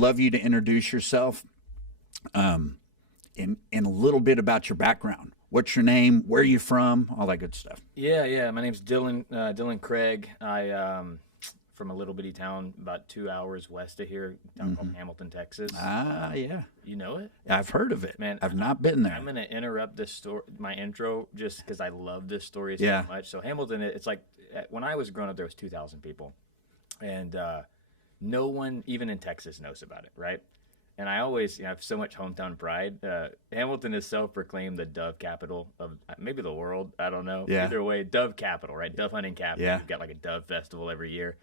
love you to introduce yourself, and a little bit about your background. What's your name? Where are you from? All that good stuff. Yeah. My name's Dylan Craig. I from a little bitty town about 2 hours west of here, town called Hamilton, Texas. Ah, yeah. You know it? I've heard of it. Man, I've not been there. I'm gonna interrupt this story, my intro, just because I love this story so Yeah. much. So Hamilton, it's like when I was growing up, there was 2,000 people, and no one, even in Texas, knows about it, right? And I always, have so much hometown pride. Hamilton is self-proclaimed the dove capital of maybe the world. I don't know. Yeah. Either way, dove capital, right? Dove hunting capital. Yeah. We've got like a dove festival every year.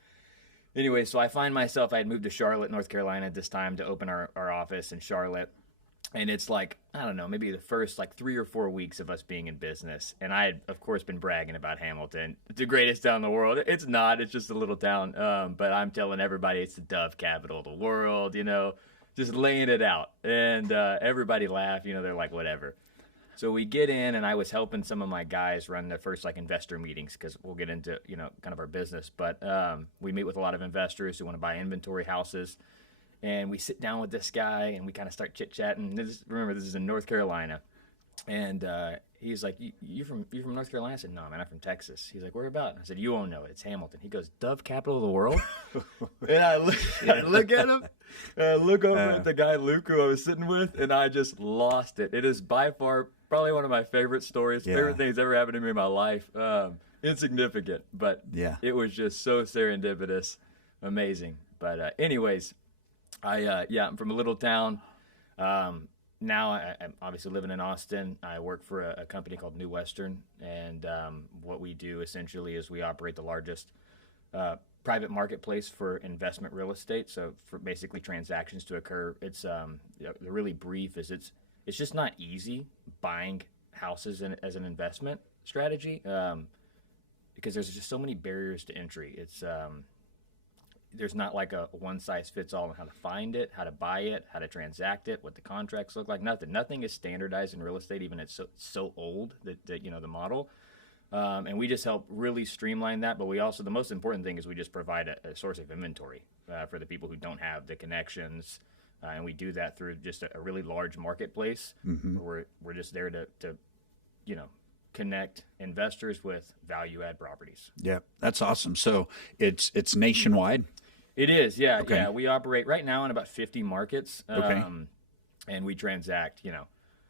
Anyway, so I find myself, I had moved to Charlotte, North Carolina at this time to open our office in Charlotte. And it's like, I don't know, maybe the first like 3 or 4 weeks of us being in business. And I had, of course, been bragging about Hamilton. It's the greatest town in the world. It's not. It's just a little town. But I'm telling everybody it's the dove capital of the world, just laying it out. And everybody laughed. They're like, whatever. So we get in, and I was helping some of my guys run their first like investor meetings, because we'll get into kind of our business. But we meet with a lot of investors who want to buy inventory houses, and we sit down with this guy and we kind of start chit chatting. Remember, this is in North Carolina, and he's like, "You from North Carolina?" I said, "No, man, I'm from Texas." He's like, "Where about?" I said, "You won't know it. It's Hamilton." He goes, "Dove capital of the world?" And I look at him, and I look over at the guy Luke who I was sitting with, and I just lost it. It is by far probably one of my favorite stories, favorite things ever happened to me in my life. Insignificant, but it was just so serendipitous, amazing. But anyways, I'm from a little town. Now I'm obviously living in Austin. I work for a company called New Western, and what we do essentially is we operate the largest private marketplace for investment real estate. So for basically transactions to occur, it's the really brief is it's just not easy buying houses as an investment strategy, because there's just so many barriers to entry. It's there's not like a one size fits all on how to find it, how to buy it, how to transact it, what the contracts look like. Nothing is standardized in real estate, even it's so old that the model. And we just help really streamline that. But we also, the most important thing is we just provide a source of inventory for the people who don't have the connections. And we do that through just a really large marketplace. Where we're just there to connect investors with value add properties. Yeah, that's awesome. So it's nationwide. It is, yeah. Okay. Yeah, we operate right now in about 50 markets. Okay. And we transact,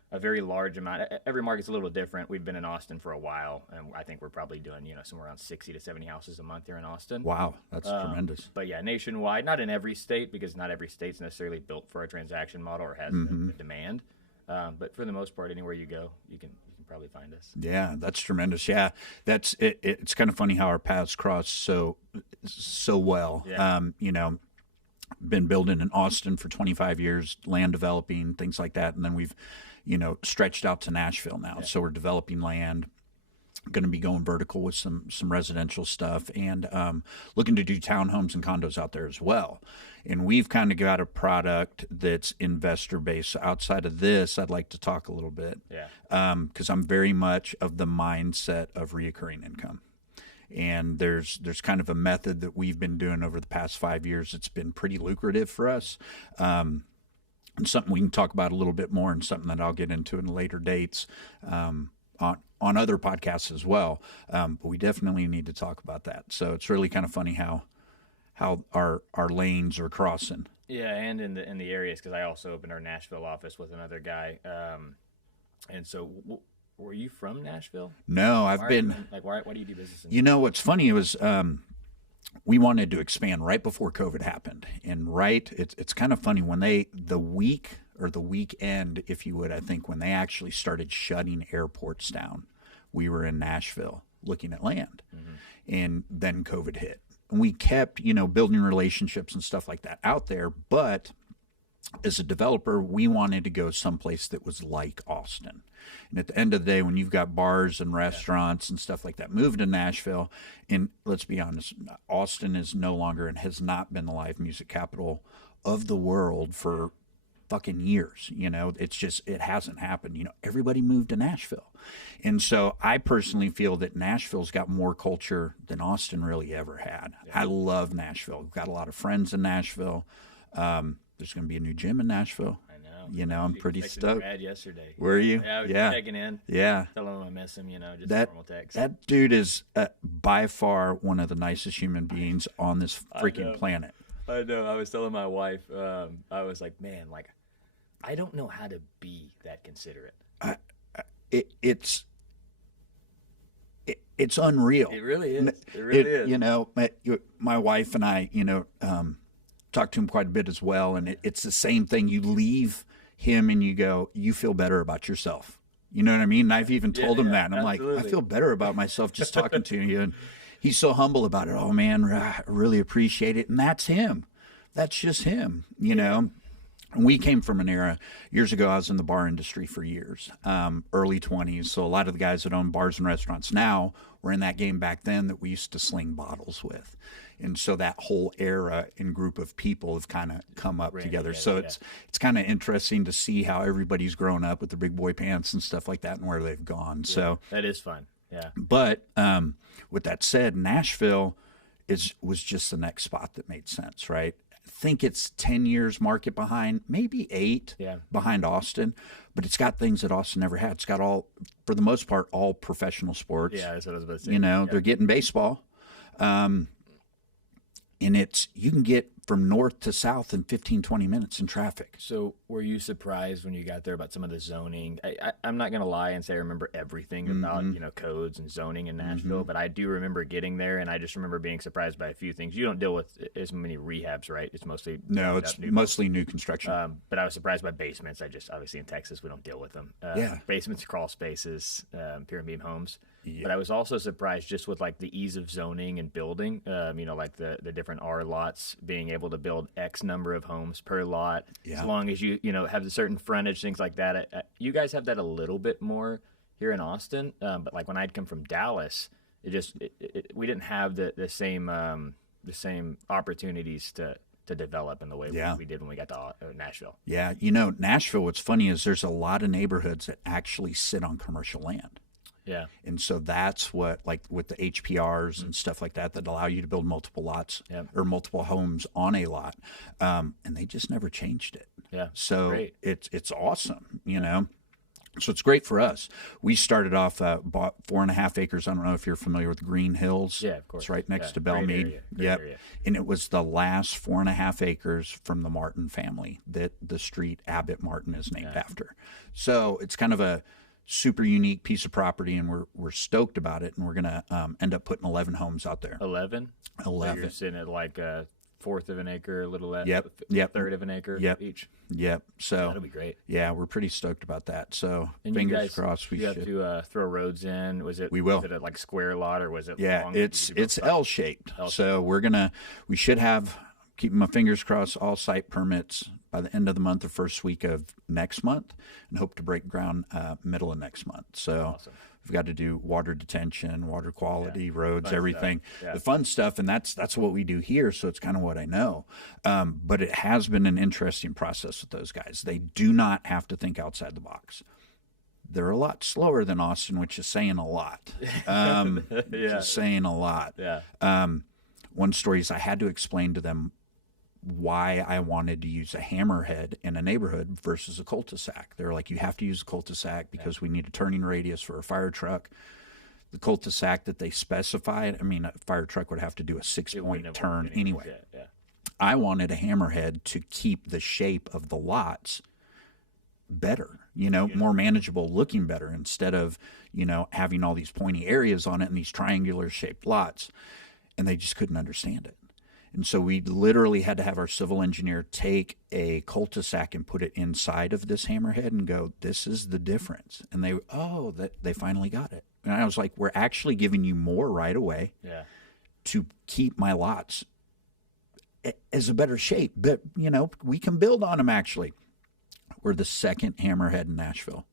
a very large amount. Every market's a little different. We've been in Austin for a while, and I think we're probably doing, somewhere around 60 to 70 houses a month here in Austin. Wow, that's tremendous. But yeah, nationwide, not in every state, because not every state's necessarily built for a transaction model or has the demand. But for the most part, anywhere you go, you can probably find us. Yeah, that's tremendous. Yeah, that's it. It's kind of funny how our paths cross so well. Yeah. Been building in Austin for 25 years, land developing, things like that, and then we've stretched out to Nashville now. Yeah. So we're developing land, going to be going vertical with some residential stuff, and looking to do townhomes and condos out there as well. And we've kind of got a product that's investor based. So outside of this, I'd like to talk a little bit, because I'm very much of the mindset of reoccurring income. And there's kind of a method that we've been doing over the past 5 years. It's been pretty lucrative for us. And something we can talk about a little bit more, and something that I'll get into in later dates on other podcasts as well. But we definitely need to talk about that. So it's really kind of funny how our lanes are crossing. Yeah, and in the areas, because I also opened our Nashville office with another guy. And so were you from Nashville? No, Why I've been. Why do you do business in What's funny was we wanted to expand right before COVID happened. And it's kind of funny when the week or the weekend, if you would, I think when they actually started shutting airports down, we were in Nashville looking at land. And then COVID hit. And we kept, building relationships and stuff like that out there. But as a developer, we wanted to go someplace that was like Austin. And at the end of the day, when you've got bars and restaurants and stuff like that, move to Nashville. And let's be honest, Austin is no longer and has not been the live music capital of the world for fucking years. It hasn't happened. Everybody moved to Nashville. And so I personally feel that Nashville's got more culture than Austin really ever had. I love Nashville. We've got a lot of friends in Nashville. There's going to be a new gym in Nashville. I know. You know, I'm pretty Texted stoked. Brad yesterday. Were you? Yeah, I was Yeah. checking in. Yeah. Tell him I miss him, you know, just That normal text. that dude is by far one of the nicest human beings on this freaking planet. I know. I was telling my wife, I was like, man, like, I don't know how to be that considerate. It's unreal. It really is. It really is. You know, my wife and I, you know, talk to him quite a bit as well, and it's the same thing. You leave him and you go, you feel better about yourself. You know what I mean? And I've even told him that. And I'm absolutely. like, I feel better about myself just talking to you. And he's so humble about it. Oh, man, I really appreciate it. And that's him. That's just him, you know? And we came from an era, years ago, I was in the bar industry for years, early 20s. So a lot of the guys that own bars and restaurants now were in that game back then that we used to sling bottles with. And so that whole era and group of people have kind of come up together. So it's kind of interesting to see how everybody's grown up with the big boy pants and stuff like that and where they've gone. Yeah, so that is fun. Yeah. But with that said, Nashville was just the next spot that made sense, right? I think it's 10 years market behind, maybe 8 behind Austin, but it's got things that Austin never had. It's got all, for the most part, all professional sports. Yeah, that's what I was about to say. You know, they're getting baseball. And you can get from north to south in 15, 20 minutes in traffic. So were you surprised when you got there about some of the zoning? I'm not going to lie and say I remember everything about, you know, codes and zoning in Nashville, but I do remember getting there, and I just remember being surprised by a few things. You don't deal with as many rehabs, right? It's mostly mostly new construction. But I was surprised by basements. Obviously in Texas, we don't deal with them. Basements, crawl spaces, pier and beam homes. Yeah. But I was also surprised just with like the ease of zoning and building, you know, like the different R lots, being able to build X number of homes per lot, as long as you know, have a certain frontage, things like that. You guys have that a little bit more here in Austin, but like when I'd come from Dallas, we didn't have the same opportunities to develop in the way we did when we got to Nashville. Yeah, you know, Nashville, what's funny is there's a lot of neighborhoods that actually sit on commercial land. Yeah. And so that's what, like with the HPRs and stuff like that allow you to build multiple lots or multiple homes on a lot. And they just never changed it. Yeah. So it's awesome, you know. So it's great for us. We started off, bought 4.5 acres. I don't know if you're familiar with Green Hills. Yeah, of course. It's right next to Belmead. Great area. And it was the last 4.5 acres from the Martin family that the street Abbott Martin is named after. So it's kind of a super unique piece of property, and we're stoked about it, and we're gonna end up putting 11 homes out there. 11. So you're sitting at like a fourth of an acre, a little less. Third of an acre each. Yep. So that'll be great. Yeah, we're pretty stoked about that. So and fingers crossed. You have to throw roads in. We will. Was it a like square lot, or was it? Yeah, it's L shaped. So we should have, keeping my fingers crossed, all site permits by the end of the month or first week of next month, and hope to break ground middle of next month. So we've got to do water detention, water quality, roads, everything, the fun stuff, and that's what we do here. So it's kind of what I know. But it has been an interesting process with those guys. They do not have to think outside the box. They're a lot slower than Austin, which is saying a lot. Just saying a lot. Yeah. One story is I had to explain to them why I wanted to use a hammerhead in a neighborhood versus a cul-de-sac. They're like, you have to use a cul-de-sac because we need a turning radius for a fire truck. The cul-de-sac that they specified, I mean, a fire truck would have to do a 6-point turn anyway. I wanted a hammerhead to keep the shape of the lots better, you know, more manageable, looking better, instead of, you know, having all these pointy areas on it and these triangular shaped lots. And they just couldn't understand it. And so we literally had to have our civil engineer take a cul-de-sac and put it inside of this hammerhead and go, this is the difference. And they finally got it. And I was like, we're actually giving you more right away to keep my lots as a better shape. But, you know, we can build on them actually. We're the second hammerhead in Nashville.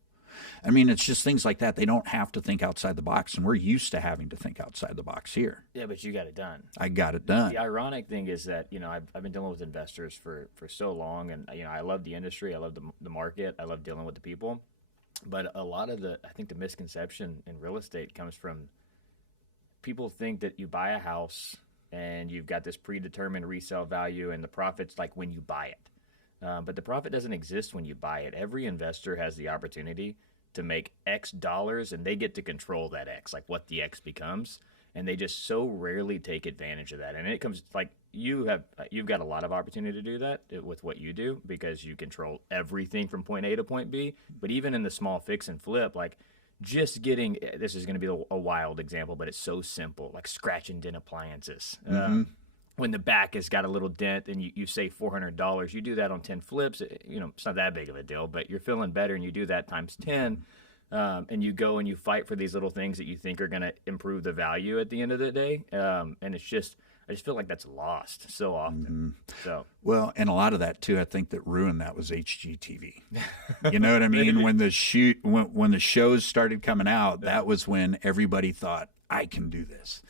I mean, it's just things like that. They don't have to think outside the box, and we're used to having to think outside the box here. Yeah, but you got it done. I got it done. The ironic thing is that, you know, I've been dealing with investors for so long, and, you know, I love the industry. I love the market. I love dealing with the people. But a lot of I think the misconception in real estate comes from people think that you buy a house and you've got this predetermined resale value and the profit's like when you buy it. But the profit doesn't exist when you buy it. Every investor has the opportunity to make X dollars, and they get to control that X, like what the X becomes. And they just so rarely take advantage of that. And it comes like you've got a lot of opportunity to do that with what you do because you control everything from point A to point B. But even in the small fix and flip, like just getting, this is going to be a wild example, but it's so simple, like scratch and dent appliances. When the back has got a little dent and you save $400, you do that on 10 flips, it's not that big of a deal, but you're feeling better and you do that times 10. And you go and you fight for these little things that you think are going to improve the value at the end of the day. And I just feel like that's lost so often. So Well, and a lot of that too, I think that ruined that was HGTV. You know what I mean? When the when the shows started coming out, that was when everybody thought, I can do this.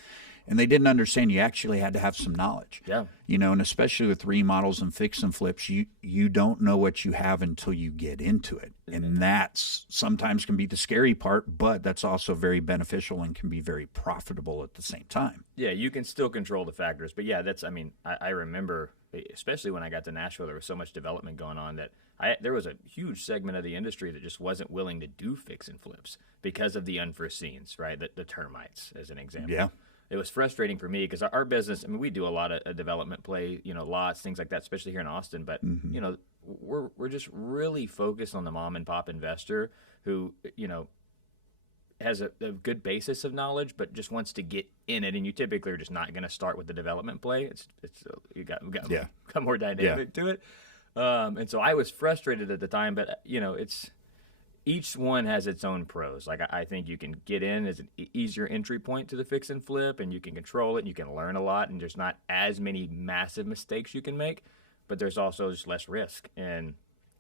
And they didn't understand you actually had to have some knowledge. Yeah. And especially with remodels and fix and flips, you don't know what you have until you get into it. And that's sometimes can be the scary part, but that's also very beneficial and can be very profitable at the same time. Yeah, you can still control the factors. But yeah, I remember, especially when I got to Nashville, there was so much development going on that there was a huge segment of the industry that just wasn't willing to do fix and flips because of the unforeseens, right? The termites, as an example. Yeah. It was frustrating for me because our business, we do a lot of development play, lots, things like that, especially here in Austin. But, we're just really focused on the mom and pop investor who, has a good basis of knowledge, but just wants to get in it. And you typically are just not going to start with the development play. You got more dynamic to it. And so I was frustrated at the time, but, each one has its own pros. Like I think you can get in as an easier entry point to the fix and flip, and you can control it, and you can learn a lot, and there's not as many massive mistakes you can make, but there's also just less risk. And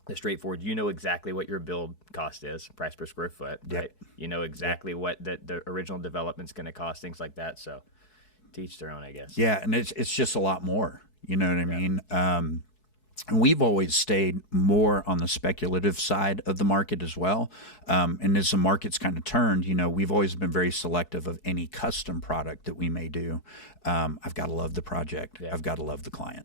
the straightforward, you know exactly what your build cost is, price per square foot, right? You know exactly what the original development's going to cost, things like that. So to each their own, I guess. Yeah, and it's just a lot more. You know what I mean? And we've always stayed more on the speculative side of the market as well. And as the market's kind of turned, we've always been very selective of any custom product that we may do. I've got to love the project. I've got to love the client.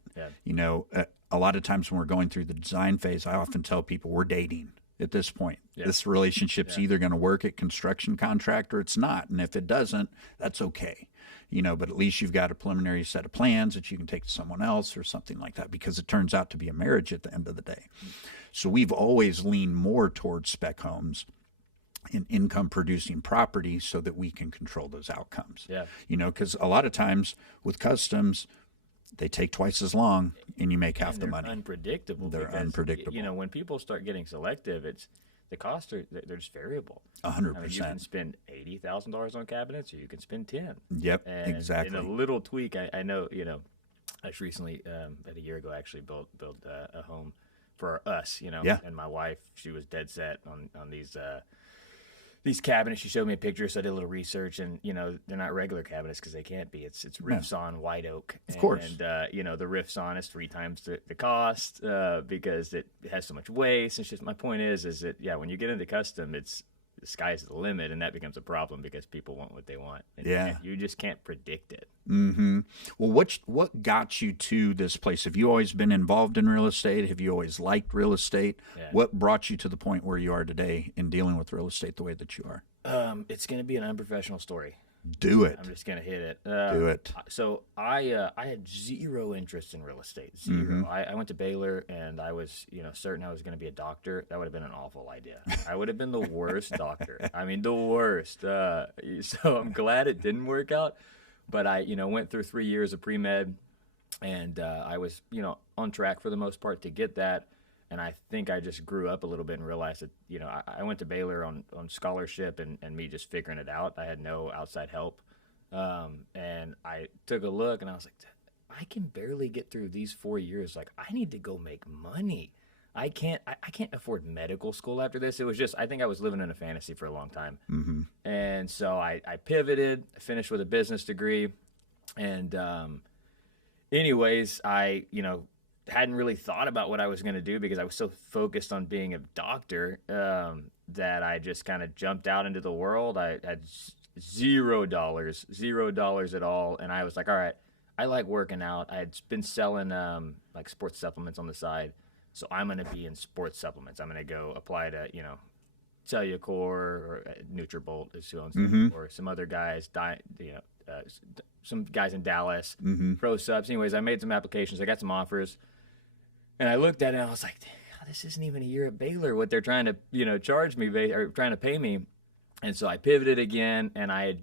A lot of times when we're going through the design phase, I often tell people we're dating at this point. This relationship's either going to work at construction contract or it's not. And if it doesn't, that's okay. But at least you've got a preliminary set of plans that you can take to someone else or something like that, because it turns out to be a marriage at the end of the day. So we've always leaned more towards spec homes and income producing property so that we can control those outcomes. Because a lot of times with customs, they take twice as long and you make half the money. Unpredictable. They're unpredictable. When people start getting selective, the costs they're just variable. 100%. You can spend $80,000 on cabinets, or you can spend 10. Yep, and exactly. In a little tweak, I know. I just recently, about a year ago, actually built a home for us. And my wife, she was dead set on these cabinets. She showed me a picture, so I did a little research, and they're not regular cabinets because they can't be. It's riffs on white oak, of course. And the riffs on is 3 times the cost because it has so much waste. It's just, my point is that when you get into custom, the sky's the limit, and that becomes a problem because people want what they want. And you just can't predict it. Well, what got you to this place? Have you always been involved in real estate? Have you always liked real estate? What brought you to the point where you are today in dealing with real estate the way that you are? It's going to be an unprofessional story. Do it. I'm just going to hit it. Do it. So I had zero interest in real estate. Zero. I went to Baylor, and I was certain I was going to be a doctor. That would have been an awful idea. I would have been the worst doctor. I mean, the worst. So I'm glad it didn't work out. But I went through 3 years of pre-med, and I was on track for the most part to get that. And I think I just grew up a little bit and realized that, I went to Baylor on scholarship and me just figuring it out. I had no outside help. And I took a look and I was like, I can barely get through these 4 years. Like, I need to go make money. I can't afford medical school after this. It was just, I think I was living in a fantasy for a long time. And so I pivoted, I finished with a business degree. And anyways, I, hadn't really thought about what I was going to do because I was so focused on being a doctor that I just kind of jumped out into the world. I had $0 at all. And I was like, all right, I like working out. I had been selling like sports supplements on the side. So I'm going to be in sports supplements. I'm going to go apply to, Cellucor or Nutrabolt is who owns it, or some other guys, some guys in Dallas, Pro Subs. Anyways, I made some applications. I got some offers. And I looked at it and I was like, this isn't even a year at Baylor, what they're trying to, charge me or trying to pay me. And so I pivoted again, and I had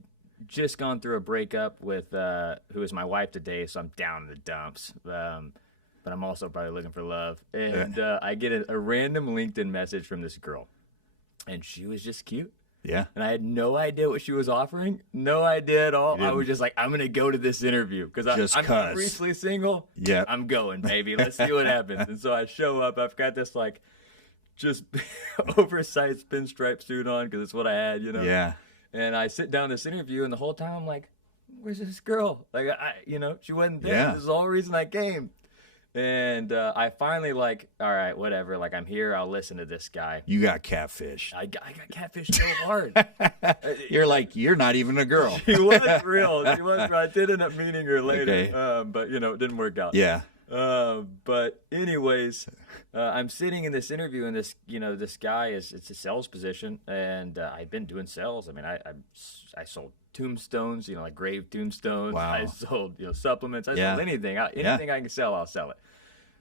just gone through a breakup with who is my wife today, so I'm down in the dumps. But I'm also probably looking for love. And I get a random LinkedIn message from this girl, and she was just cute. Yeah. And I had no idea what she was offering. No idea at all. I was just like, I'm going to go to this interview because I'm recently single. Yeah. I'm going, baby. Let's see what happens. And so I show up. I've got this like just oversized pinstripe suit on because it's what I had, Yeah. And I sit down this interview, and the whole time I'm like, where's this girl? Like, she wasn't there. Yeah. This is the whole reason I came. And I finally all right, whatever. Like, I'm here. I'll listen to this guy. You got catfish. I got catfished so hard. You're like, you're not even a girl. She was real. She was real. I did end up meeting her later. Okay. But, it didn't work out. Yeah. But anyways, I'm sitting in this interview, and this guy it's a sales position, and I've been doing sales. I mean, I sold tombstones, like grave tombstones. Wow. I sold, supplements. I sold anything. Anything I can sell, I'll sell it.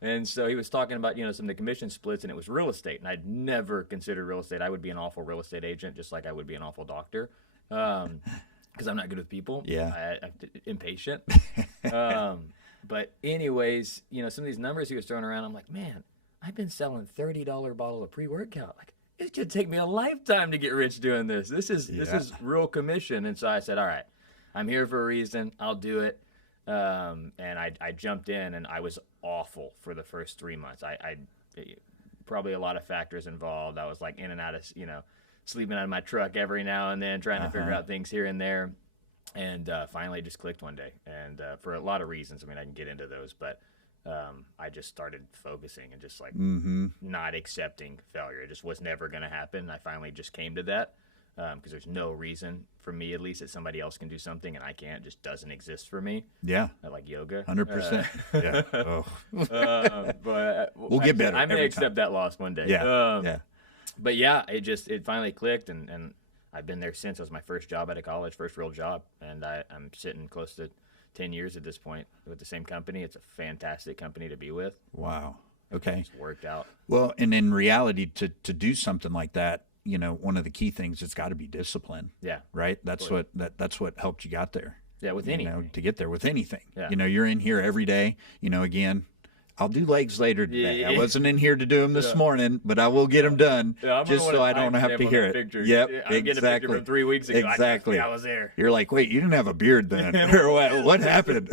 And so he was talking about, some of the commission splits, and it was real estate. And I'd never considered real estate. I would be an awful real estate agent, just like I would be an awful doctor. Because I'm not good with people. Yeah. I'm impatient. But anyways, some of these numbers he was throwing around, I'm like, man, I've been selling $30 bottle of pre-workout. Like, it could take me a lifetime to get rich doing this. This is real commission. And so I said, all right, I'm here for a reason. I'll do it. And I jumped in, and I was awful for the first 3 months. I probably a lot of factors involved. I was like in and out of, sleeping out of my truck every now and then, trying to figure out things here and there. And finally just clicked one day. And for a lot of reasons, I mean, I can get into those, but I just started focusing and just like not accepting failure. It just was never going to happen. I finally just came to that because there's no reason for me, at least, that somebody else can do something and I can't. It just doesn't exist for me. Yeah. I like yoga. 100%. Yeah. Oh. But we'll get better. I'm going to accept that loss one day. Yeah. But yeah, it finally clicked, and I've been there since. It was my first job out of college, first real job, and I'm sitting close to 10 years at this point with the same company. It's a fantastic company to be with. Wow. Okay. It's worked out. Well, and in reality, to do something like that, one of the key things, it's got to be discipline. Yeah. Right. That's what helped you got there. Yeah. With anything. To get there with anything. Yeah. You're in here every day. Again, I'll do legs later today. Yeah. I wasn't in here to do them this morning, but I will get them done just so I don't have to hear it. Picture. Yep, I get a picture from 3 weeks ago. Exactly. I was there. You're like, wait, you didn't have a beard then, or what happened?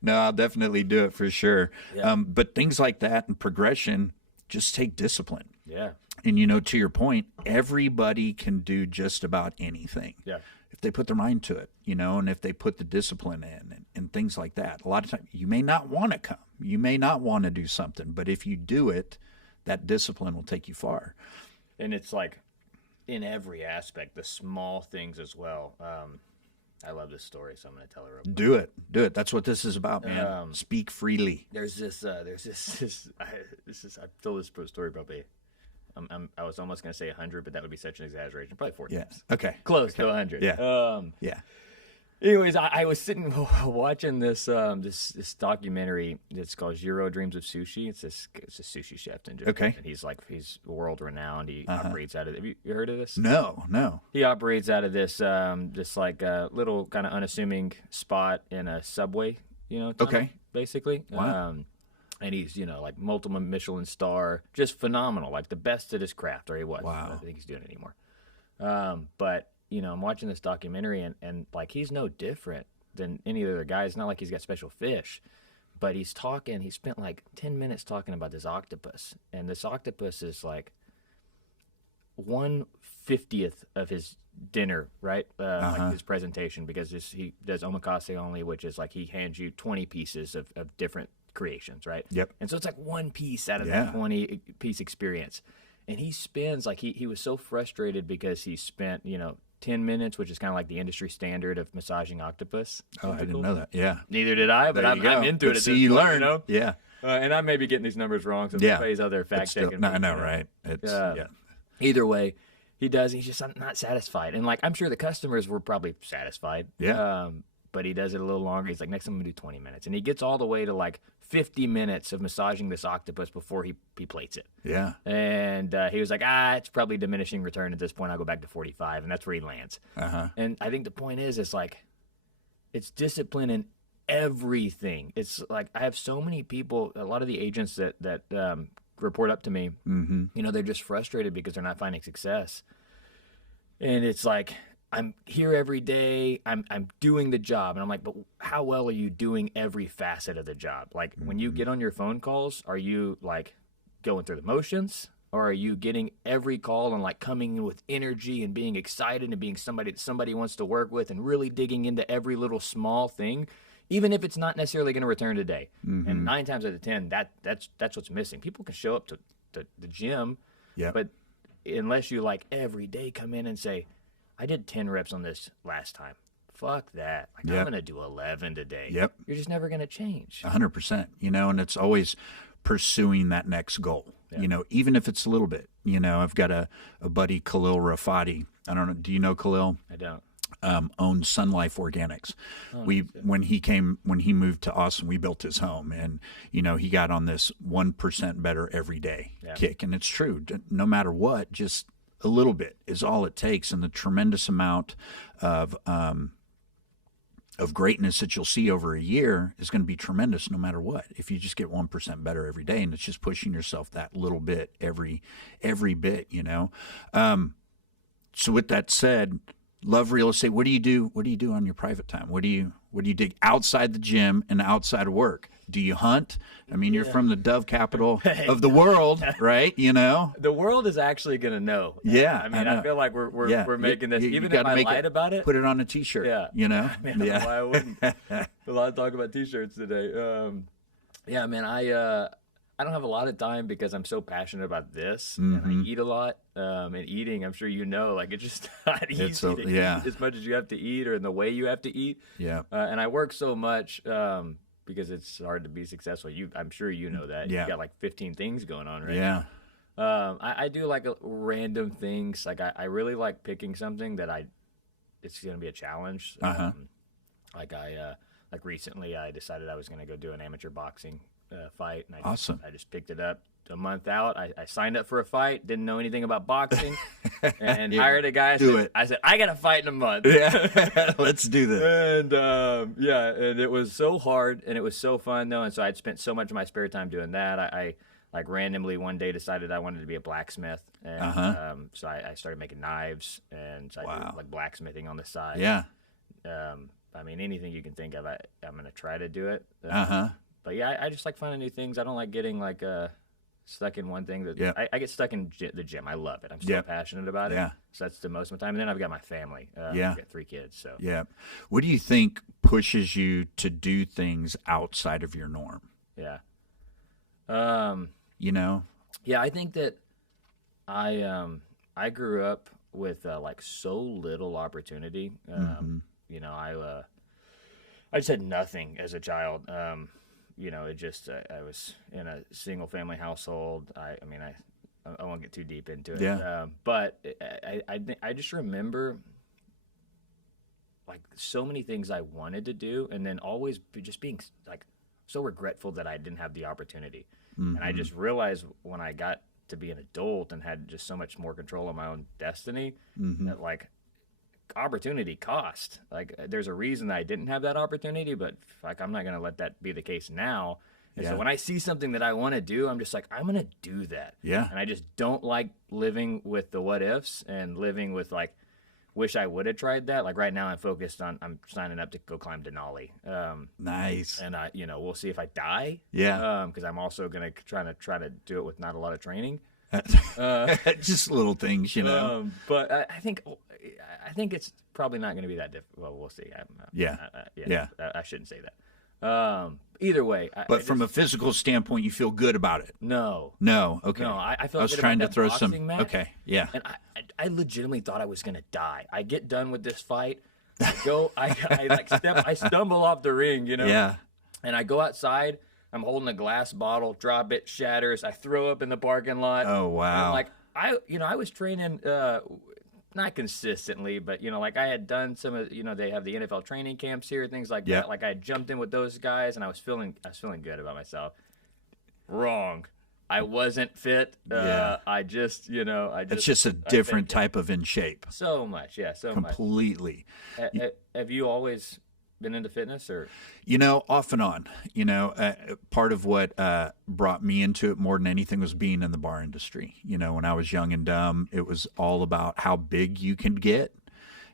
No, I'll definitely do it for sure. Yeah. But things like that and progression just take discipline. Yeah. And to your point, everybody can do just about anything. Yeah. If they put their mind to it, and if they put the discipline in and things like that. A lot of times you may not want to come. You may not want to do something, but if you do it, that discipline will take you far. And it's like in every aspect, the small things as well. I love this story, so I'm going to tell her real quick. Do it. That's what this is about, man. Speak freely. I've told this story probably. I was almost going to say 100, but that would be such an exaggeration. Probably 40 times. Okay. Close to 100. Yeah. Yeah. Anyways, I was sitting watching this documentary that's called Zero Dreams of Sushi. It's a sushi chef in Japan. Okay. And he's world renowned. He operates out of. Have you heard of this? No. He operates out of this little kind of unassuming spot in a subway. Tunnel, okay. Basically. Wow. And he's, like multiple Michelin star, just phenomenal, like the best at his craft, or he was. Wow. I don't think he's doing it anymore. But, I'm watching this documentary and like he's no different than any other guy. It's not like he's got special fish, but he spent like 10 minutes talking about this octopus. And this octopus is like 1/50th of his dinner, right? Like his presentation, because he does omakase only, which is like he hands you 20 pieces of different creations, right? Yep. And so it's like one piece out of that 20-piece experience. And he spends, like, he was so frustrated because he spent, 10 minutes, which is kind of like the industry standard of massaging octopus. Oh, I didn't know that. Yeah. Neither did I, but There I'm you go. into it. But At see, this you point, learn. You know? Yeah. And I may be getting these numbers wrong, so Yeah. somebody's out there fact checking. No, I know, right? It's yeah. Either way, he does. He's just not satisfied, and like I'm sure the customers were probably satisfied. Yeah. But he does it a little longer. He's like, next time I'm gonna do 20 minutes, and he gets all the way to like 50 minutes of massaging this octopus before he plates it. Yeah. And he was like, it's probably diminishing return at this point. I'll go back to 45, and that's where he lands. And I think the point is like, it's discipline in everything. It's like I have so many people, a lot of the agents that report up to me, you know, they're just frustrated because they're not finding success. And it's like, I'm here every day. I'm doing the job. And I'm like, but how well are you doing every facet of the job? Like when you get on your phone calls, are you like going through the motions? Or are you getting every call and like coming in with energy and being excited and being somebody that somebody wants to work with and really digging into every little small thing, even if it's not necessarily going to return today? And 9 times out of 10, that's what's missing. People can show up to the gym, but unless you like every day come in and say, I did 10 reps on this last time. Fuck that. Like, I'm going to do 11 today. Yep. You're just never going to change. 100%. You know, and it's always pursuing that next goal, you know, even if it's a little bit. You know, I've got a buddy, Khalil Rafati. I don't know. Do you know Khalil? I don't. Owns Sun Life Organics. When he moved to Austin, we built his home, and you know he got on this 1% better every day kick, and it's true. No matter what, just a little bit is all it takes, and the tremendous amount of greatness that you'll see over a year is going to be tremendous no matter what. If you just get 1% better every day, and it's just pushing yourself that little bit every bit, you know. So with that said, love real estate. What do you do? What do you do on your private time? What do you dig outside the gym and outside of work? Do you hunt? I mean, you're from the dove capital of the world, right? You know, the world is actually going to know. Yeah, I mean, I feel like we're making this. Even if I lied about it, put it on a T-shirt. Yeah, you know. Man, yeah, why I wouldn't. A lot of talk about T-shirts today. Yeah, man, I don't have a lot of time because I'm so passionate about this, and I eat a lot. And eating, I'm sure you know, like it's just not easy to eat as much as you have to eat or in the way you have to eat. Yeah. And I work so much because it's hard to be successful. I'm sure you know that. Yeah. You got like 15 things going on right Yeah. now. I do like random things. Like I really like picking something that it's going to be a challenge. Like recently I decided I was going to go do an amateur boxing fight, and I just picked it up a month out. I signed up for a fight, didn't know anything about boxing, and hired a guy. I said, I got to fight in a month. Yeah, let's do this. And and it was so hard, and it was so fun though. And so I'd spent so much of my spare time doing that. I like randomly one day decided I wanted to be a blacksmith, and so I started making knives, and so I did like blacksmithing on the side. Yeah. I mean, anything you can think of, I'm going to try to do it. But yeah, I just like finding new things. I don't like getting like stuck in one thing. I get stuck in the gym. I love it. I'm so passionate about it. Yeah. So that's the most of my time. And then I've got my family. I've got 3 kids. So yeah. What do you think pushes you to do things outside of your norm? Yeah. You know? Yeah, I think that I grew up with like so little opportunity. You know, I just had nothing as a child. You know, it just I was in a single family household. I won't get too deep into it. Yeah. But I just remember like so many things I wanted to do, and then always just being like so regretful that I didn't have the opportunity. And I just realized when I got to be an adult and had just so much more control of my own destiny that like opportunity cost. Like there's a reason I didn't have that opportunity, but like I'm not going to let that be the case now. And so when I see something that I want to do, I'm just like, I'm going to do that. Yeah. And I just don't like living with the what ifs and living with like, wish I would have tried that. Like right now I'm signing up to go climb Denali. Nice. And we'll see if I die. Yeah. Because I'm also going to try to do it with not a lot of training. Just little things, you know. But I think it's probably not going to be that difficult. Well, we'll see. I shouldn't say that. Either way. But from a physical standpoint, you feel good about it. No. No. Okay. No, I felt I was good trying about to that throw boxing some. match, Okay. Yeah. and I legitimately thought I was gonna die. I get done with this fight, I stumble off the ring, Yeah. and I go outside. I'm holding a glass bottle, drop it, shatters. I throw up in the parking lot. Oh, wow. And I was training not consistently, but I had done some of they have the NFL training camps here, things like Yeah. that. Like I had jumped in with those guys, and I was feeling good about myself. Wrong. I wasn't fit. Yeah. It's just a different type of in shape. So much, yeah, so Completely. much. Have you always been into fitness, or? Off and on. Part of what brought me into it more than anything was being in the bar industry. When I was young and dumb, it was all about how big you can get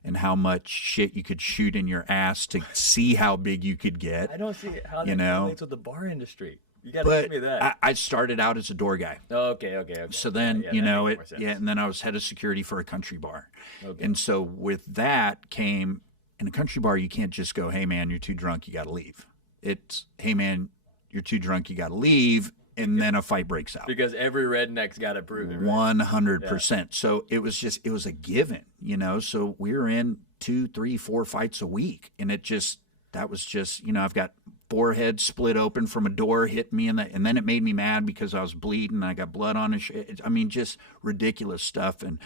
and how much shit you could shoot in your ass to see how big you could get. I don't see how that relates with the bar industry. You got to But give me that. I started out as a door guy. Okay. So then, that makes more sense. and then I was head of security for a country bar. Okay. And so with that came, in a country bar, you can't just go, hey, man, you're too drunk, you got to leave. It's, hey, man, you're too drunk, you got to leave, and then a fight breaks out. Because every redneck's got to prove it, right? 100%. So it was a given, So we were in 2, 3, 4 fights a week, and that was just, I've got forehead split open from a door hit me, and then it made me mad because I was bleeding, I got blood on it. Just ridiculous stuff. And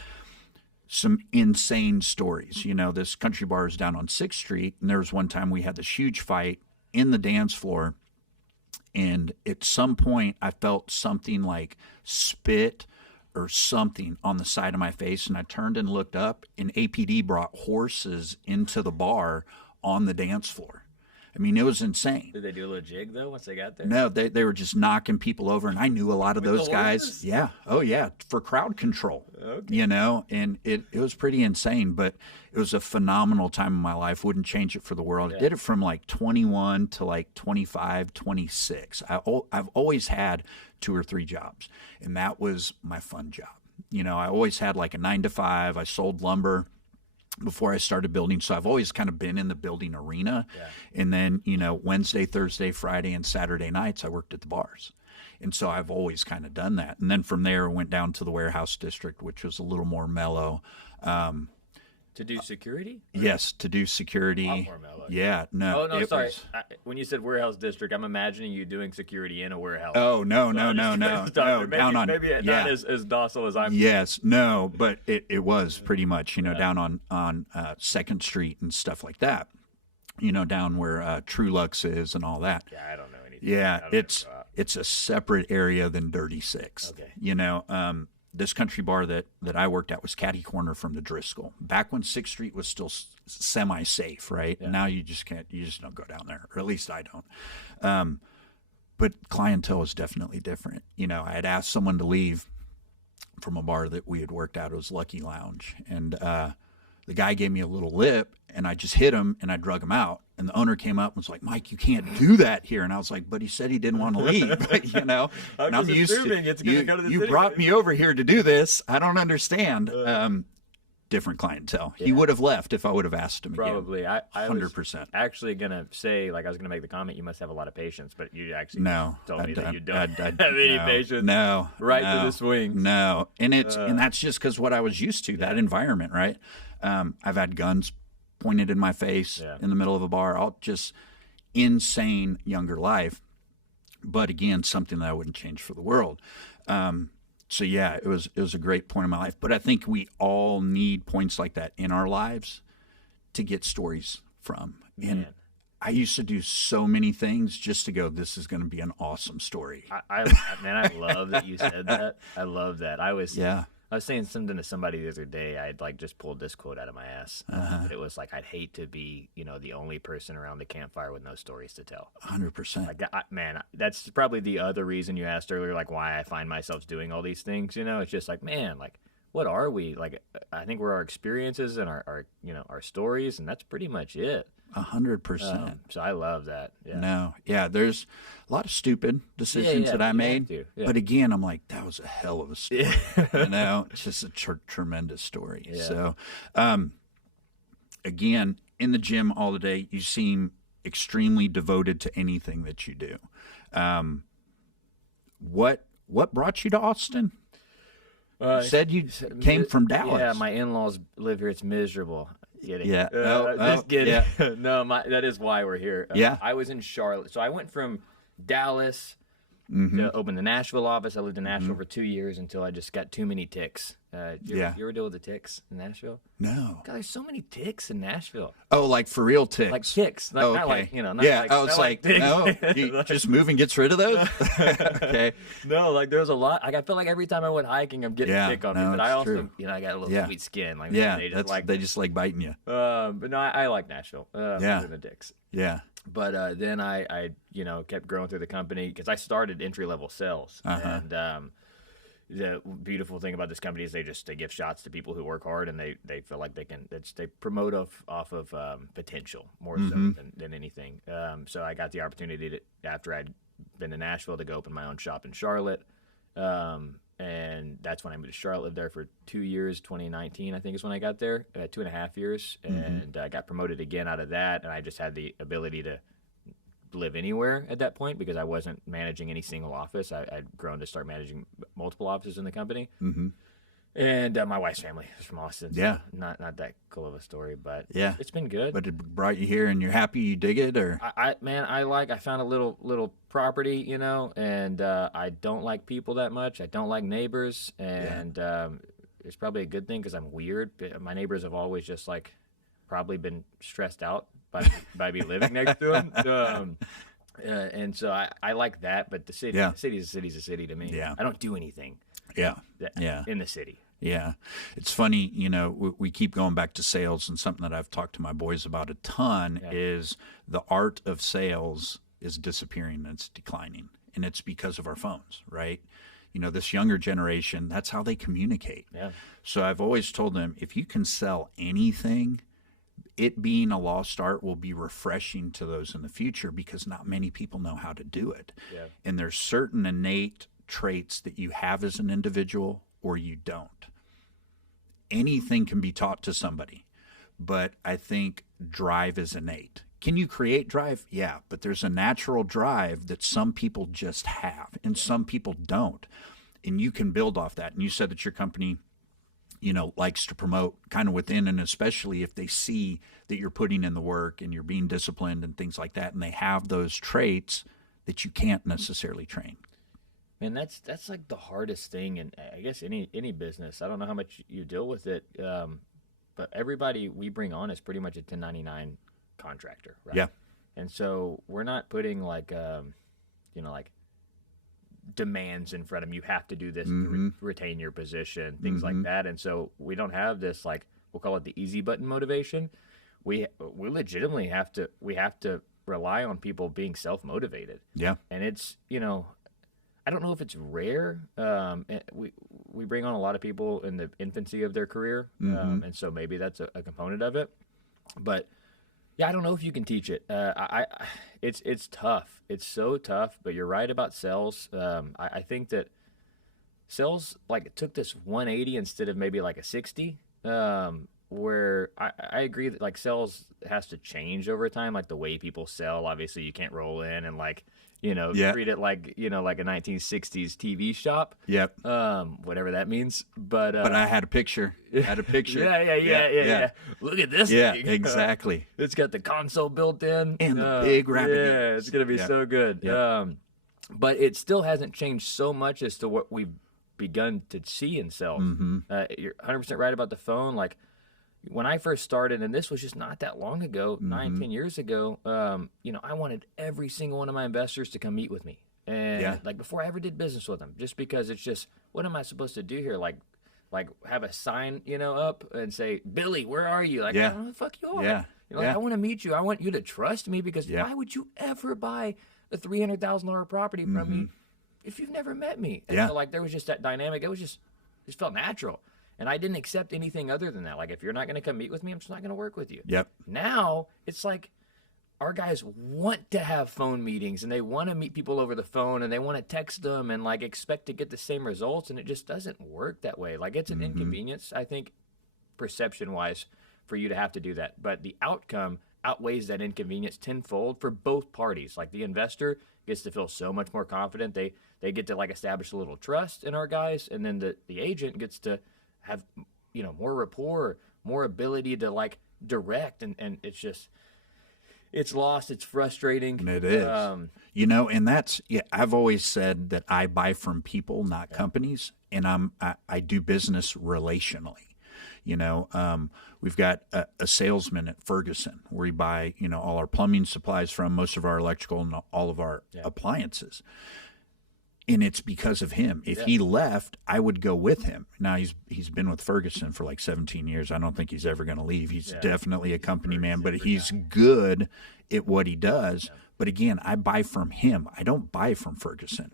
some insane stories. This country bar is down on 6th Street, and there was one time we had this huge fight in the dance floor, and at some point I felt something like spit or something on the side of my face, and I turned and looked up, and APD brought horses into the bar on the dance floor. It was insane. Did they do a little jig, though, once they got there? No, they were just knocking people over, and I knew a lot of those guys. Horses? Yeah. Oh, yeah, for crowd control. Okay. And it was pretty insane, but it was a phenomenal time in my life. Wouldn't change it for the world. Yeah. I did it from like 21 to like 25, 26. I've always had 2 or 3 jobs, and that was my fun job. I always had like a 9 to 5. I sold lumber before I started building. So I've always kind of been in the building arena. Yeah. And then, Wednesday, Thursday, Friday, and Saturday nights, I worked at the bars. And so I've always kind of done that. And then from there, I went down to the warehouse district, which was a little more mellow. To do security? Yes, to do security. A lot more mellow. Yeah, no. Oh, no, sorry. When you said warehouse district, I'm imagining you doing security in a warehouse. Oh, no. Maybe, Down on, maybe not as docile as I'm. Yes, no, but it was pretty much, down on 2nd Street and stuff like that. Down where True Lux is and all that. Yeah, I don't know anything. Yeah, it's a separate area than Dirty Six. Okay. This country bar that I worked at was catty corner from the Driscoll. Back when 6th Street was still semi-safe, right? Yeah. Now you just don't go down there, or at least I don't. But clientele is definitely different. I had asked someone to leave from a bar that we had worked at. It was Lucky Lounge, and the guy gave me a little lip, and I just hit him, and I drug him out. And the owner came up and was like, "Mike, you can't do that here." And I was like, "But he said he didn't want to leave." I'm used to it's gonna go to the you city. brought me over here to do this. I don't understand. Different clientele. Yeah. He would have left if I would have asked him Probably. again. I 100%. was actually gonna say, I was gonna make the comment, you must have a lot of patience, but you actually told me that you don't have any patience. No, right to the swings. No, and that's just because what I was used to, that environment, right? I've had guns pointed in my face in the middle of a bar. All just insane younger life, but again, something that I wouldn't change for the world. So yeah, it was a great point in my life. But I think we all need points like that in our lives to get stories from. Man. And I used to do so many things just to go, this is going to be an awesome story. I love that you said that. I love that. I was saying something to somebody the other day. I'd just pulled this quote out of my ass. But it was I'd hate to be, the only person around the campfire with no stories to tell. 100%. That's probably the other reason you asked earlier, why I find myself doing all these things. It's just what are we? I think we're our experiences and our stories, and that's pretty much it. 100%. So I love that. Yeah. No, yeah, there's a lot of stupid decisions that I made. Yeah. But again, I'm like, that was a hell of a story. It's just a tremendous story. Yeah. So, again, in the gym all the day, you seem extremely devoted to anything that you do. What brought you to Austin? You said you came from Dallas. Yeah, my in-laws live here. It's miserable. Kidding. Yeah. Just kidding. Yeah. No, that is why we're here. Yeah. I was in Charlotte. So I went from Dallas to open the Nashville office. I lived in Nashville for 2 years until I just got too many ticks. You ever deal with the ticks in Nashville? No. God, there's so many ticks in Nashville. Oh, like for real ticks? Like ticks. Not, okay. not like, not yeah, like, I was like, ticks. no, you just move and gets rid of those? Okay. No, like there's a lot. Like I feel like every time I went hiking, I'm getting a tick on me. But I also, true. I got a little sweet skin. Like they just like biting you. But no, I like Nashville. Yeah. The ticks. Yeah. But then I kept growing through the company because I started entry-level sales. And the beautiful thing about this company is they give shots to people who work hard, and they feel like they promote off of potential more so than anything. So I got the opportunity after I'd been to Nashville to go open my own shop in Charlotte. And that's when I moved to Charlotte. Lived there for 2 years. 2019, I think, is when I got there. 2.5 years, and I got promoted again out of that. And I just had the ability to live anywhere at that point because I wasn't managing any single office. I'd grown to start managing multiple offices in the company. And my wife's family is from Austin. So yeah. Not that cool of a story, but yeah, it's been good. But it brought you here, and you're happy you dig it, or? I found a little property, and I don't like people that much. I don't like neighbors, and it's probably a good thing because I'm weird. My neighbors have always just probably been stressed out by me living next to them. And so I like that, but the city's a city to me. Yeah. I don't do anything. Yeah. In the city. Yeah. It's funny, we keep going back to sales, and something that I've talked to my boys about a ton is the art of sales is disappearing and it's declining. And it's because of our phones, right? This younger generation, that's how they communicate. Yeah. So I've always told them, if you can sell anything, it being a lost art will be refreshing to those in the future because not many people know how to do it. Yeah. And there's certain innate traits that you have as an individual or you don't. Anything can be taught to somebody, but I think drive is innate. Can you create drive? Yeah, but there's a natural drive that some people just have and some people don't. And you can build off that. And you said that your company likes to promote kind of within, and especially if they see that you're putting in the work and you're being disciplined and things like that, and they have those traits that you can't necessarily train. Man, that's like the hardest thing in, I guess, any business. I don't know how much you deal with it, but everybody we bring on is pretty much a 1099 contractor, right? Yeah. And so we're not putting like demands in front of them. You have to do this to retain your position, things like that. And so we don't have this, we'll call it the easy button motivation. We legitimately have to rely on people being self-motivated. Yeah. And it's, I don't know if it's rare. We bring on a lot of people in the infancy of their career. And so maybe that's a component of it, but yeah, I don't know if you can teach it. It's tough. It's so tough. But you're right about sales. I think that sales took this 180 instead of maybe a 60. Where I agree that sales has to change over time. The way people sell. Obviously, you can't roll in and treat it like a 1960s TV shop. Yep. Whatever that means. But I had a picture. Yeah. Look at this Yeah, thing. exactly. It's got the console built in. And the big rabbit Yeah, ears. it's going to be so good. Yep. But it still hasn't changed so much as to what we've begun to see in sales. You're 100% right about the phone. When I first started, and this was just not that long ago, 9-10 years ago, I wanted every single one of my investors to come meet with me. And before I ever did business with them, just because it's just, what am I supposed to do here? Have a sign, up and say, Billy, where are you? I don't know who the fuck you are. Yeah. I want to meet you. I want you to trust me because why would you ever buy a $300,000 property from me if you've never met me? And so there was just that dynamic. It was just felt natural. And I didn't accept anything other than that. If you're not going to come meet with me, I'm just not going to work with you. Yep. Now, it's our guys want to have phone meetings, and they want to meet people over the phone, and they want to text them and, expect to get the same results, and it just doesn't work that way. It's an inconvenience, I think, perception-wise, for you to have to do that. But the outcome outweighs that inconvenience tenfold for both parties. Like the investor gets to feel so much more confident. They get to like establish a little trust in our guys, and then the agent gets to have, you know, more rapport, more ability to like direct, and it's just, it's lost. It's frustrating. And it is. You know, and that's, yeah, I've always said that I buy from people, not companies, and I do business relationally. You know, we've got a salesman at Ferguson where we buy, you know, all our plumbing supplies from, most of our electrical and all of our appliances. And it's because of him. If he left, I would go with him. Now he's been with Ferguson for like 17 years. I don't think he's ever going to leave. He's definitely a company man, but he's good at what he does. But again, I buy from him. I don't buy from Ferguson.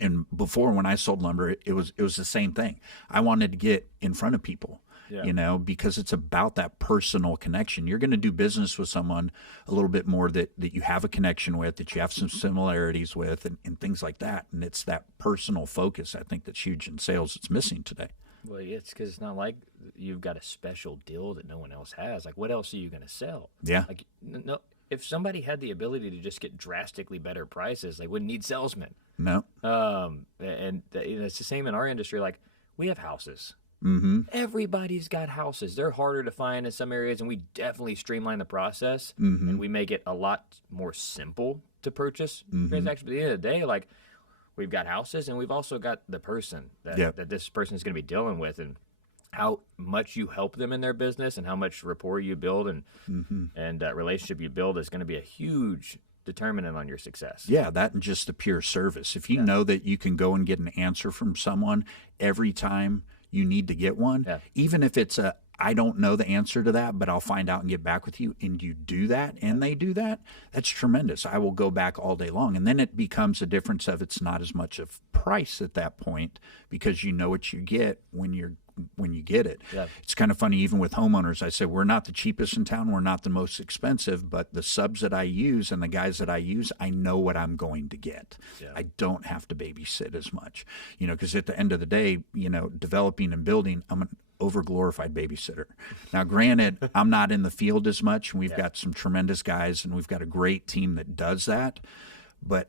And before, when I sold lumber, it was the same thing. I wanted to get in front of people. You know, because it's about that personal connection. You're going to do business with someone a little bit more that you have a connection with, that you have some similarities with, and things like that. And it's that personal focus, I think, that's huge in sales. It's missing today. Well, it's because it's not like you've got a special deal that no one else has. Like, what else are you going to sell? Yeah. Like, no, if somebody had the ability to just get drastically better prices, they wouldn't need salesmen. No. And it's the same in our industry. Like, we have houses. Mm-hmm. Everybody's got houses. They're harder to find in some areas, and we definitely streamline the process, Mm-hmm. and we make it a lot more simple to purchase transactions. But at the end of the day, like, we've got houses, and we've also got the person that this person is going to be dealing with, and how much you help them in their business, and how much rapport you build, and relationship you build is going to be a huge determinant on your success. Yeah, that and just the pure service. If you know that you can go and get an answer from someone every time you need to get one, even if it's I don't know the answer to that, but I'll find out and get back with you, and you do that, and they do that, that's tremendous. I will go back all day long. And then it becomes a difference of, it's not as much of price at that point, because you know what you get when you get it. It's kind of funny, even with homeowners, I said, we're not the cheapest in town, we're not the most expensive, but the subs that I use and the guys that I use, I know what I'm going to get. I don't have to babysit as much, you know, because at the end of the day, you know, developing and building, I'm an overglorified babysitter. Now, granted, I'm not in the field as much, and we've got some tremendous guys, and we've got a great team that does that, but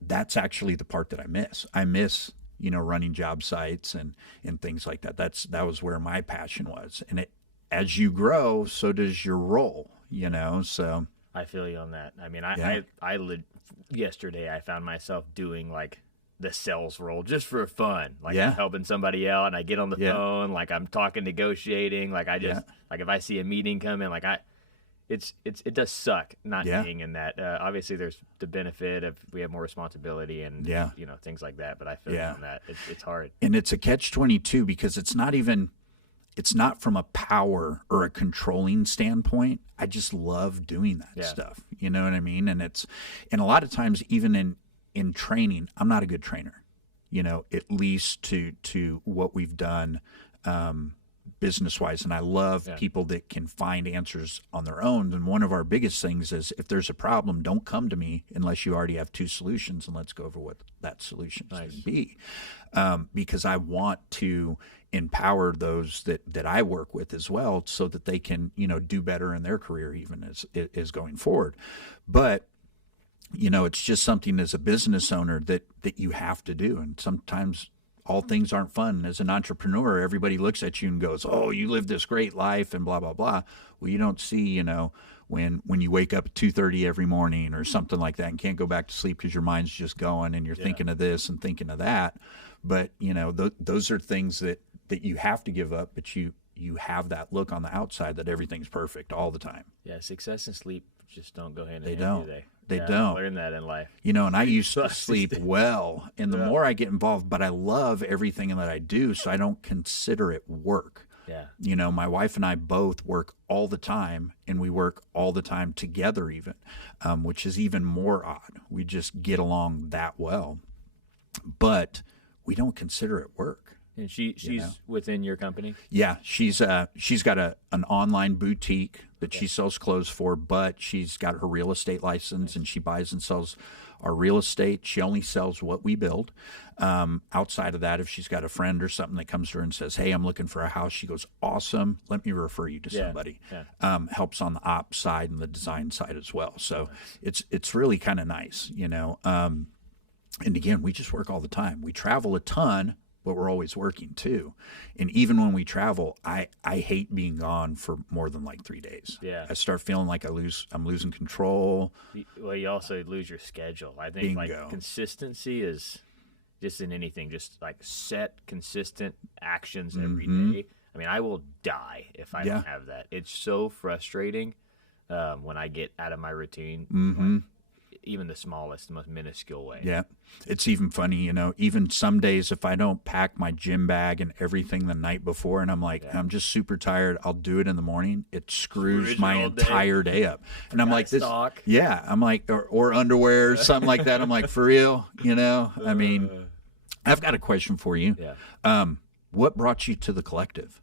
that's actually the part that I miss. I miss, you know, running job sites and things like that. That was where my passion was. And as you grow, so does your role, you know, so. I feel you on that. I mean, yesterday I found myself doing like the sales role just for fun, like I'm helping somebody out, and I get on the phone, like I'm talking, negotiating, like I just, like if I see a meeting come in, like it does suck not being in that. Obviously, there's the benefit of we have more responsibility and you know, things like that. But I feel on that it's hard, and it's a catch-22 because it's not from a power or a controlling standpoint. I just love doing that stuff. You know what I mean? And a lot of times, even in training, I'm not a good trainer. You know, at least to what we've done. Business-wise, and I love people that can find answers on their own. And one of our biggest things is, if there's a problem, don't come to me unless you already have two solutions, and let's go over what that solution should be. Because I want to empower those that I work with as well, so that they can, you know, do better in their career, even as going forward. But you know, it's just something as a business owner that you have to do, and sometimes all things aren't fun. As an entrepreneur, everybody looks at you and goes, oh, you live this great life and blah, blah, blah. Well, you don't see, you know, when you wake up at 2:30 every morning or something like that and can't go back to sleep because your mind's just going and you're thinking of this and thinking of that. But, you know, those are things that you have to give up, but you have that look on the outside that everything's perfect all the time. Yeah, success and sleep just don't go hand in They hand, don't. do they? They don't. Learn that in life. You know, and I used to sleep well, and the more I get involved, but I love everything that I do, so I don't consider it work. Yeah. You know, my wife and I both work all the time, and we work all the time together even, which is even more odd. We just get along that well. But we don't consider it work. And she's within your company? Yeah, she's got an online boutique that she sells clothes for, but she's got her real estate license and she buys and sells our real estate. She only sells what we build. Outside of that, if she's got a friend or something that comes to her and says, "Hey, I'm looking for a house," she goes, "Awesome, let me refer you to somebody." Helps on the ops side and the design side as well. So it's really kind of nice, And again, we just work all the time. We travel a ton, but we're always working too. And even when we travel, I hate being gone for more than like 3 days. Yeah. I start feeling like I'm losing control. Well, you also lose your schedule. I think like consistency is just in anything, just like set consistent actions every day. I mean, I will die if I don't have that. It's so frustrating when I get out of my routine. Like, even the smallest, the most minuscule way. Yeah. It's even funny, even some days if I don't pack my gym bag and everything the night before and I'm like, I'm just super tired, I'll do it in the morning, it screws my entire day up. And I'm like, I'm like, or underwear or something like that. I'm like, for real, I mean, I've got a question for you. Yeah. What brought you to the Collective?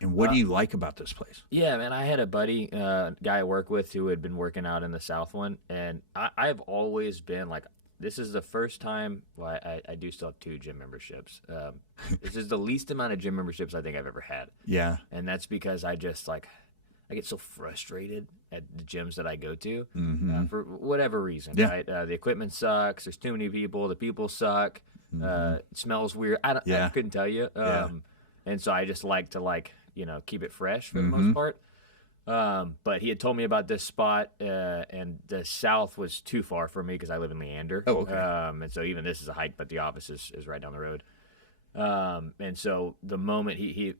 And what do you like about this place? Yeah, man, I had a buddy, guy I work with who had been working out in the South one, and I've always been like, this is the first time, well, I do still have 2 gym memberships. This is the least amount of gym memberships I think I've ever had. Yeah. And that's because I just I get so frustrated at the gyms that I go to for whatever reason, right? The equipment sucks, there's too many people, the people suck, it smells weird. I couldn't tell you. And so I just like to keep it fresh for the most part. But he had told me about this spot, and the South was too far for me because I live in Leander. Oh, okay. And so even this is a hike, but the office is right down the road. And so the moment he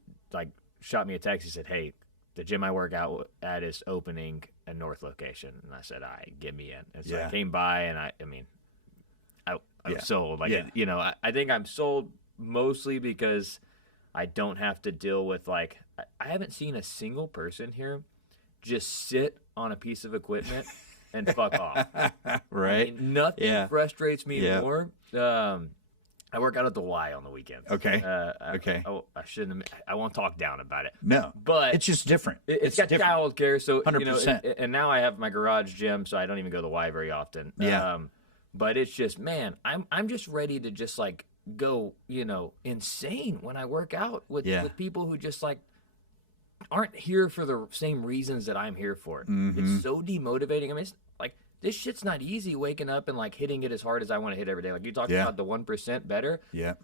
shot me a text, he said, "Hey, the gym I work out at is opening a North location." And I said, "All right, get me in." And so I came by, and I was sold. I think I'm sold mostly because I don't have to deal with I haven't seen a single person here just sit on a piece of equipment and fuck off. Right? I mean, nothing frustrates me more. I work out at the Y on the weekends. Okay. Okay. I shouldn't. I won't talk down about it. No, but it's just different. It's got child care, so 100%. And now I have my garage gym, so I don't even go to the Y very often. Yeah. But it's just, man, I'm just ready to just go, insane when I work out with people who just aren't here for the same reasons that I'm here for. It's so demotivating. I mean, it's this shit's not easy, waking up and hitting it as hard as I want to hit every day. Like you talked about the 1% better. Yeah.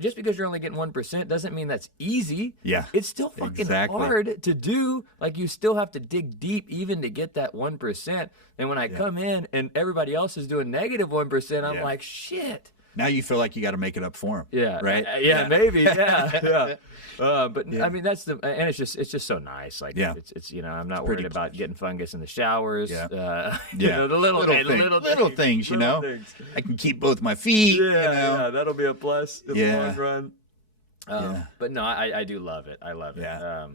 Just because you're only getting 1% doesn't mean that's easy. Yeah. It's still fucking hard to do. You still have to dig deep even to get that 1%. And when I come in and everybody else is doing negative 1%, I'm like, shit. Now you feel like you got to make it up for them. Yeah. Right? Maybe. Yeah. But I mean, that's and it's just so nice. It's I'm not worried about getting fungus in the showers. Yeah. The little things, I can keep both my feet. Yeah, that'll be a plus in the long run. But no, I do love it. I love it. Yeah.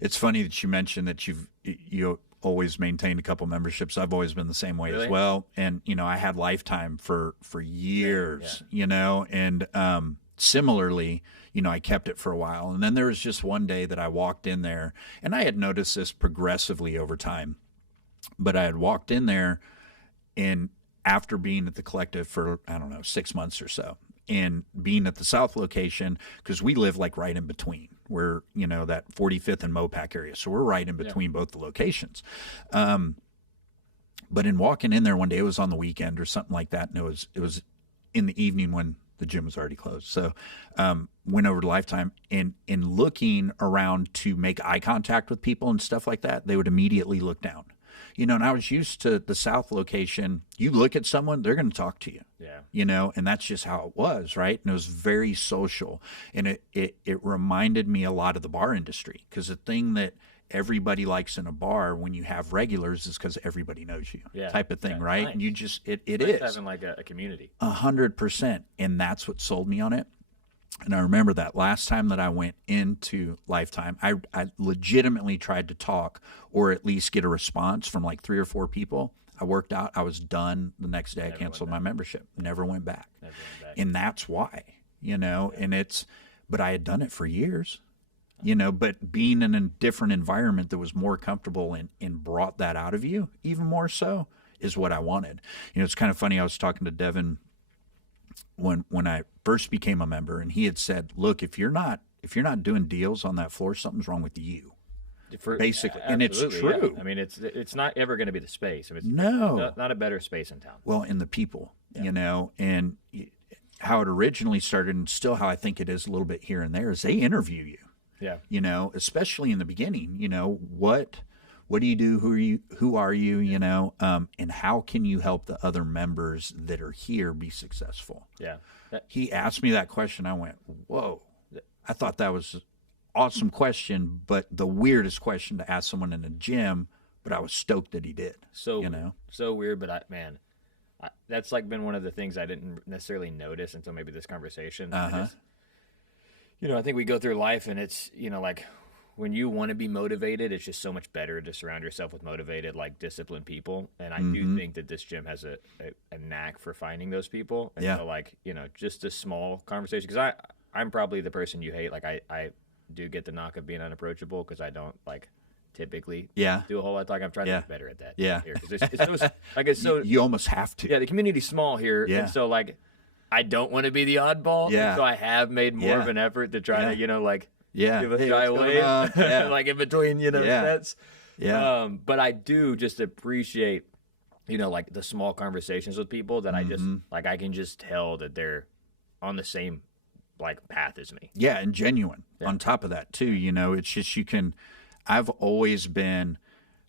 It's funny that you mentioned that you always maintained a couple memberships. I've always been the same way as well. And, I had Lifetime for years, and similarly, I kept it for a while. And then there was just one day that I walked in there, and I had noticed this progressively over time, but I had walked in there, and after being at the Collective for, 6 months or so, and being at the South location, because we live right in between. We're, that 45th and Mopac area. So we're right in between both the locations. But in walking in there one day, it was on the weekend or something like that. And it was in the evening when the gym was already closed. So went over to Lifetime, and in looking around to make eye contact with people and stuff like that, they would immediately look down. And I was used to the South location. You look at someone, they're going to talk to you. Yeah. And that's just how it was, right? And it was very social. And it reminded me a lot of the bar industry, because the thing that everybody likes in a bar when you have regulars is because everybody knows you, type of thing, right? Nice. And you just, it is. Having a community. 100%. And that's what sold me on it. And I remember that last time that I went into Lifetime, I legitimately tried to talk or at least get a response from 3 or 4 people. I worked out. I was done. The next day I canceled my membership. Never went back. And that's why, and but I had done it for years, but being in a different environment that was more comfortable and brought that out of you even more so is what I wanted. It's kind of funny. I was talking to Devin when I first became a member, and he had said, look, if you're not doing deals on that floor, something's wrong with you. Basically, and it's true. Yeah. I mean, it's not ever going to be the space. I mean, it's not a better space in town. Well, and the people, and how it originally started, and still how I think it is a little bit here and there, is they interview you. Yeah. Especially in the beginning. What do you do? Who are you? And how can you help the other members that are here be successful? Yeah. He asked me that question. I went, whoa! I thought that was awesome question, but the weirdest question to ask someone in a gym, but I was stoked that he did. So weird, but that's like been one of the things I didn't necessarily notice until maybe this conversation. I think we go through life, and it's, like when you want to be motivated, it's just so much better to surround yourself with motivated, like disciplined people. And I do think that this gym has a knack for finding those people. And so like, just a small conversation, because I'm probably the person you hate. Like I do get the knock of being unapproachable because I don't like typically do a whole lot of talking. I'm trying to get better at that. Yeah. Here, it's so you almost have to. Yeah, the community's small here. Yeah. And so like I don't want to be the oddball. Yeah. So I have made more of an effort to try to, give a shy away. Like in between, sets. Yeah. But I do just appreciate, like the small conversations with people that I just like I can just tell that they're on the same like path as me. Yeah, and genuine on top of that too. It's just I've always been,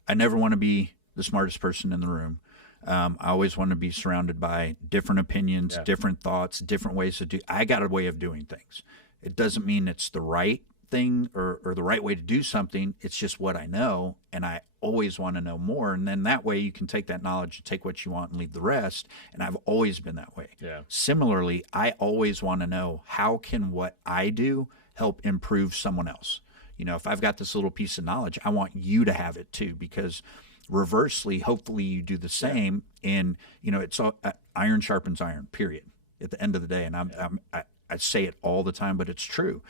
I never want to be the smartest person in the room. I always want to be surrounded by different opinions, different thoughts, different ways to do. I got a way of doing things. It doesn't mean it's the right thing or the right way to do something. It's just what I know, and I always want to know more. And then that way you can take that knowledge and take what you want and leave the rest. And I've always been that way. Yeah. Similarly, I always want to know, how can what I do help improve someone else? If I've got this little piece of knowledge, I want you to have it too, because reversely, hopefully you do the same. And, it's all, iron sharpens iron, period, at the end of the day. And I say it all the time, but it's true.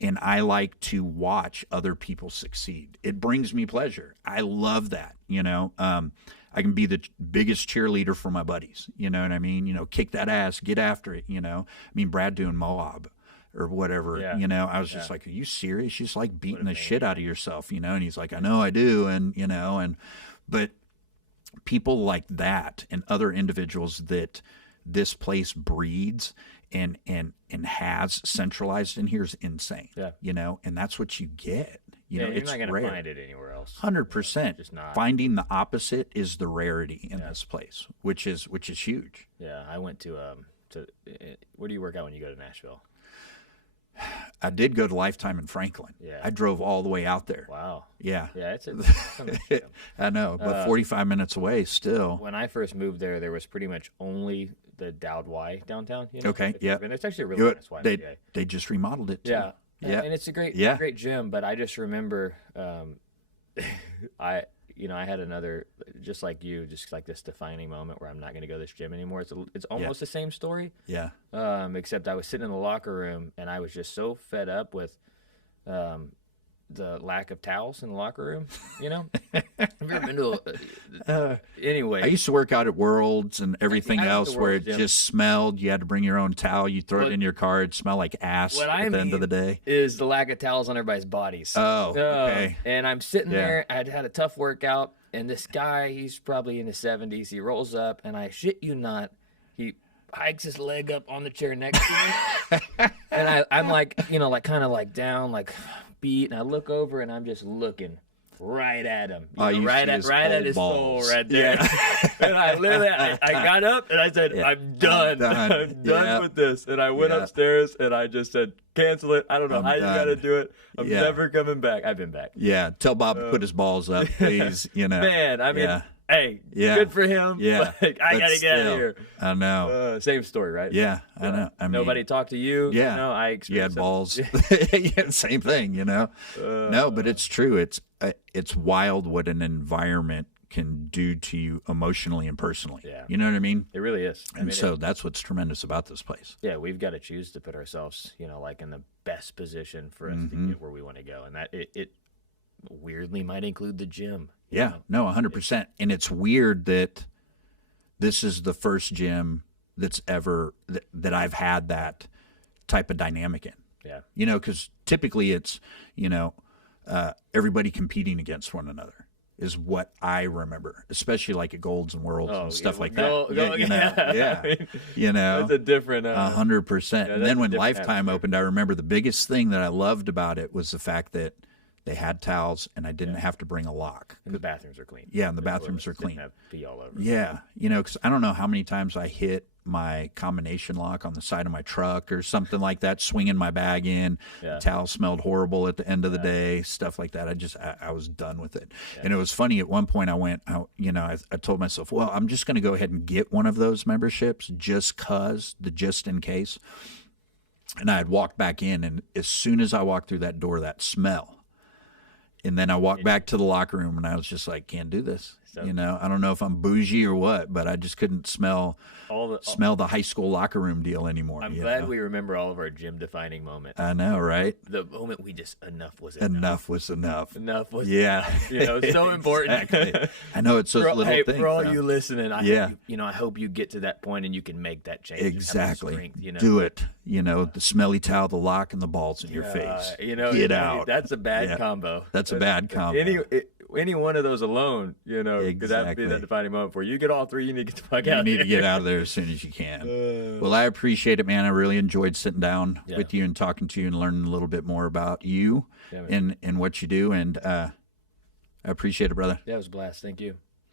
And I like to watch other people succeed. It brings me pleasure. I love that. I can be the biggest cheerleader for my buddies. You know what I mean? Kick that ass, get after it. Brad doing Moab or whatever, I was just like, are you serious? You're just like beating the shit out of yourself, and he's like, I know I do. But people like that and other individuals that this place breeds and has centralized in here is insane. And that's what you get. You're it's not going to rare. find it anywhere else. 100%. Just not. Finding the opposite is the rarity in this place, which is huge. Yeah, I went to where do you work out when you go to Nashville? I did go to Lifetime in Franklin. Yeah. I drove all the way out there. Wow. Yeah. Yeah, it's I know, but 45 minutes away still. When I first moved there was pretty much only the Dowd Y downtown. Okay, yeah. And it's actually a really nice Y. They just remodeled it too. Yeah. Yeah. And it's a great gym, but I just remember I had another, just like you, just like this defining moment where I'm not going to go to this gym anymore. It's almost the same story. Yeah. Except I was sitting in the locker room and I was just so fed up with the lack of towels in the locker room. Have you ever been to anyway? I used to work out at Worlds and everything else where it just smelled. You had to bring your own towel. You throw it in your car. It smelled like ass at the end of the day. Is the lack of towels on everybody's bodies. Oh, okay. And I'm sitting there. I'd had a tough workout, and this guy, he's probably in his 70s. He rolls up, and I shit you not, he hikes his leg up on the chair next to me, and I'm like, kind of like down, like beat, and I look over, and I'm just looking right at him, right at his soul, right there. Yeah. And I literally, I got up and I said, I'm done. I'm done with this. And I went upstairs and I just said, cancel it. I don't know how you got to do it. I'm never coming back. I've been back. Yeah. Tell Bob to put his balls up, please. Man, I mean, hey, good for him. Yeah. Like, I got to get out of here. I know. Same story, right? Yeah, I know. I mean, nobody talked to you. Yeah. I you experienced had balls. Yeah, same thing, No, but it's true. It's wild what an environment can do to you emotionally and personally. Yeah. You know what I mean? It really is. And so that's what's tremendous about this place. Yeah, we've got to choose to put ourselves, like in the best position for us to get where we want to go, and that it weirdly might include the gym. Yeah, no, 100%. And it's weird that this is the first gym that's ever that I've had that type of dynamic in. Yeah. Because typically it's, everybody competing against one another is what I remember, especially like at Golds and Worlds and stuff like that. That's a different 100%. And then when Lifetime atmosphere. opened, I remember the biggest thing that I loved about it was the fact that they had towels and I didn't have to bring a lock. And the bathrooms are clean. Yeah, and the bathrooms are clean. Didn't have pee all over. Yeah, because I don't know how many times I hit my combination lock on the side of my truck or something like that, swinging my bag in. Yeah. The towel smelled horrible at the end of the day, stuff like that. I was done with it. And it was funny. At one point I went, I told myself, well, I'm just going to go ahead and get one of those memberships just in case. And I had walked back in, and as soon as I walked through that door, that smell. And then I walked back to the locker room, and I was just like, can't do this. I don't know if I'm bougie or what, but I just couldn't smell the high school locker room deal anymore. I'm glad we remember all of our gym-defining moments. I know, right? The moment we just, enough was enough. Enough was enough. Enough was enough. So important. Exactly. I know it's those little things. For all you listening, I hope you get to that point and you can make that change. Exactly. Strength, Do it. The smelly towel, the lock, and the balls in your face. Get out. That's a bad combo. That's a bad combo. Any one of those alone, exactly. could that be that defining moment for you? You get all three, you need to get the fuck out. You need to get out of there as soon as you can. Well, I appreciate it, man. I really enjoyed sitting down with you and talking to you and learning a little bit more about you and what you do. And I appreciate it, brother. Yeah, it was a blast. Thank you.